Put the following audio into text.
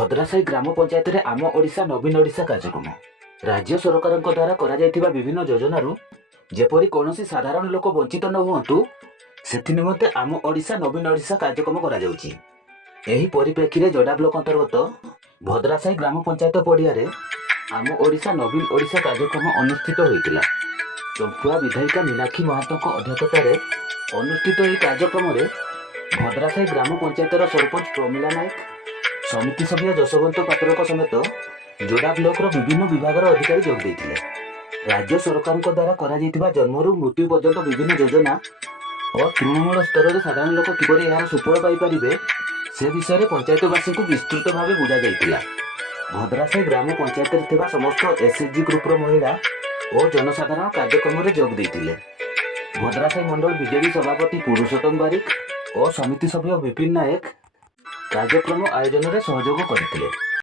ଭଦ୍ରାସାହି ଗ୍ରାମ ପଞ୍ଚାୟତରେ ଆମ ଓଡ଼ିଶା ନବୀନ ଓଡ଼ିଶା କାର୍ଯ୍ୟକ୍ରମ ରାଜ୍ୟ ସରକାରଙ୍କ ଦ୍ୱାରା କରାଯାଇଥିବା ବିଭିନ୍ନ ଯୋଜନାରୁ ଯେପରି କୌଣସି ସାଧାରଣ ଲୋକ ବଞ୍ଚିତ ନ ହୁଅନ୍ତୁ ସେଥି ନିମନ୍ତେ ଆମ ଓଡ଼ିଶା ନବୀନ ଓଡ଼ିଶା କାର୍ଯ୍ୟକ୍ରମ କରାଯାଉଛି। ଏହି ପରିପ୍ରେକ୍ଷୀରେ ଯୋଡ଼ା ବ୍ଲକ ଅନ୍ତର୍ଗତ ଭଦ୍ରାସାହି ଗ୍ରାମ ପଞ୍ଚାୟତ ପଡ଼ିଆରେ ଆମ ଓଡ଼ିଶା ନବୀନ ଓଡ଼ିଶା କାର୍ଯ୍ୟକ୍ରମ ଅନୁଷ୍ଠିତ ହୋଇଥିଲା। ଚମ୍ପୁଆ ବିଧାୟିକା ମୀନାକ୍ଷୀ ମହାତଙ୍କ ଅଧ୍ୟକ୍ଷତାରେ ଅନୁଷ୍ଠିତ ଏହି କାର୍ଯ୍ୟକ୍ରମରେ ଭଦ୍ରାସାହି ଗ୍ରାମ ପଞ୍ଚାୟତର ସରପଞ୍ଚ ପ୍ରମିଳା ନାୟକ, ସମିତି ସଭ୍ୟ ଯଶବନ୍ତ ପାତ୍ରଙ୍କ ସମେତ ଯୋଡ଼ା ବ୍ଲକର ବିଭିନ୍ନ ବିଭାଗର ଅଧିକାରୀ ଯୋଗ ଦେଇଥିଲେ। ରାଜ୍ୟ ସରକାରଙ୍କ ଦ୍ୱାରା କରାଯାଇଥିବା ଜନ୍ମରୁ ମୃତ୍ୟୁ ପର୍ଯ୍ୟନ୍ତ ବିଭିନ୍ନ ଯୋଜନା ଓ ତୃଣମୂଳ ସ୍ତରରେ ସାଧାରଣ ଲୋକ କିପରି ଏହାର ସୁଫଳ ପାଇପାରିବେ ସେ ବିଷୟରେ ପଞ୍ଚାୟତବାସୀଙ୍କୁ ବିସ୍ତୃତ ଭାବେ ବୁଝାଯାଇଥିଲା। ଭଦ୍ରାସାହି ଗ୍ରାମ ପଞ୍ଚାୟତରେ ଥିବା ସମସ୍ତ ଏସ୍ଏଚ୍ଜି ଗ୍ରୁପର ମହିଳା ଓ ଜନସାଧାରଣ କାର୍ଯ୍ୟକ୍ରମରେ ଯୋଗ ଦେଇଥିଲେ। ଭଦ୍ରାସାହି ମଣ୍ଡଳ ବିଜେଡି ସଭାପତି ପୁରୁଷୋତ୍ତମ ବାରିକ ଓ ସମିତି ସଭ୍ୟ ବିପିନ ନାୟକ କାର୍ଯ୍ୟକ୍ରମ ଆୟୋଜନରେ ସହଯୋଗ କରିଥିଲେ।